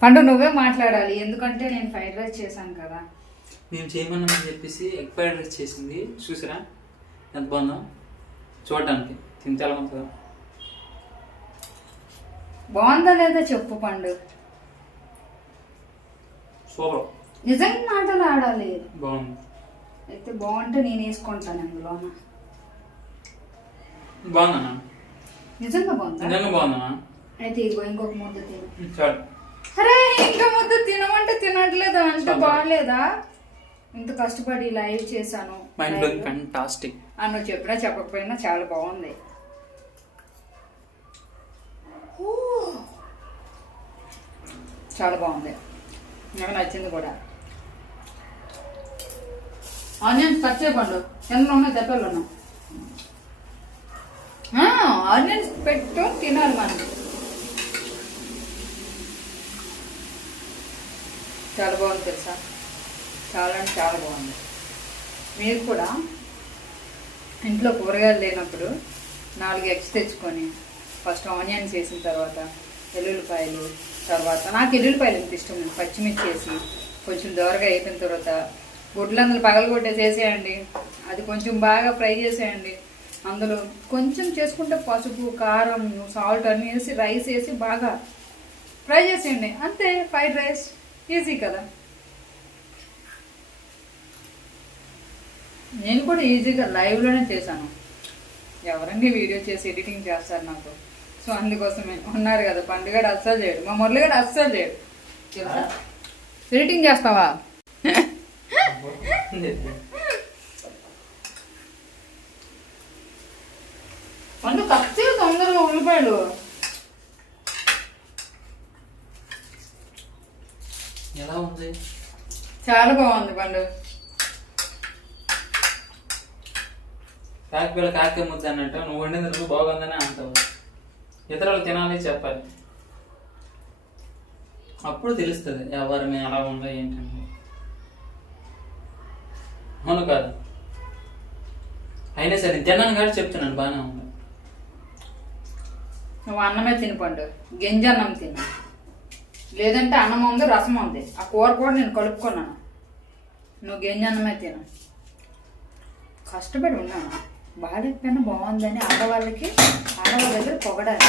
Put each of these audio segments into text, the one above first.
పండు నువ్వే మాట్లాడాలి, ఎందుకంటే నేను ఫ్రైడ్ రైస్ చేశాను కదా. మేము చేయమన్నామని చెప్పేసి ఎగ్ ఫ్రైడ్ రైస్ చేసింది. చూసారా ఎంత బాగుందో చూడడానికి. తింటే ఎలా ఉంటుందో. బాగుందా లేదా చెప్పు పండు. సూపర్. నిజంగా మాటలు ఆడాలి. బాగుంది. అయితే బాగుంటే నేను వేసుకుంటాను అందులో. బాగుందన్నా. నిజంగా బాగుందా? నిజంగా బాగుందన్నా. అయితే ఇదిగో ఇంకొక ముద్ద తిను. చాలు. అరే ఇంకా ముద్ద తినమంటే తినట్లేదా? అంటే బాగలేదా? ఇంత కష్టపడి లైవ్ చేశాను. Mind blowing, fantastic. నువ్వు చెప్పినా చెప్పకపోయినా చాలా బాగుంది. చాలా బాగుంది, నాకు నచ్చింది కూడా. ఆనియన్స్ కట్ చేయకుండా ఎంత ఉన్నాయి తెప్పలు ఉన్నాం. ఆనియన్స్ పెట్టు తినాలి మనం. చాలా బాగుంది తెలుసా, చాలా అంటే చాలా బాగుంది. మీరు కూడా ఇంట్లో కూరగాయలు లేనప్పుడు 4 ఎగ్స్ తెచ్చుకొని ఫస్ట్ ఆనియన్స్ వేసిన తర్వాత ఎల్లుల్లిపాయలు, తర్వాత నాకు ఎల్లుల్లిపాయలు ఎంత ఇష్టం లేదు, పచ్చిమిర్చి వేసి కొంచెం దోరగా అయిపోయిన తర్వాత గుడ్లందులో పగలగొట్టేసేసేయండి. అది కొంచెం బాగా ఫ్రై చేసేయండి. అందులో కొంచెం చేసుకుంటే పసుపు, కారం, సాల్ట్ అన్నీ వేసి రైస్ వేసి బాగా ఫ్రై చేసేయండి. అంతే, ఫ్రైడ్ రైస్ ఈజీ కదా. నేను కూడా ఈజీగా లైవ్లోనే చేశాను. ఎవరండి వీడియో చేసి ఎడిటింగ్ చేస్తారు నాకు? సో అందుకోసమే ఉన్నారు కదా, పండుగడు అస్సలు చేయడు, మా మురళిగడు అస్సలు చేయడు. తెలుసా? ఎడిటింగ్ చేస్తావా? పండు కత్తి తొందరగా ఉల్లిపాయలు. ఎలా ఉంది? చాలా బాగుంది పండు. కాకిపిల్ల కాకి ముద్ద అన్నట్టు నువ్వు వండింది నువ్వు బాగుందని అంటావు. ఇతరులు తినాలి చెప్పాలి, అప్పుడు తెలుస్తుంది ఎవరిని ఎలా ఉందో ఏంటంటే. అవును కాదు? అయినా సరే తిన్నాను కాబట్టి చెప్తున్నాను బాగానే ఉంది. నువ్వు అన్నమే తిని పండు, గింజన్నం తిను. లేదంటే అన్నం ఉంది, రసం ఉంది, ఆ కూర కూడా నేను కలుపుకున్నాను. నువ్వు గింజన్నమే తిను. కష్టపడి ఉన్నాను, బాగాలేకపోయినా బాగుందని ఆడవాళ్ళ దగ్గర పొగడాలి.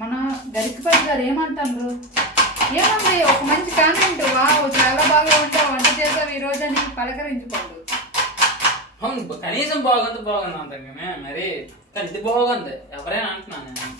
మన గరికపల్లి గారు ఏమంటారు? ఏముంది, ఒక మంచి కామెంట్, వావ్ చాలా బాగా ఉంటావు, వంట చేసావు ఈరోజు అని పలకరించుకోండు. అవును, కనీసం బాగుంది అంతగానే మరి. కానీ ఇది బాగుంది ఎవరైనా అంటున్నాను నేను.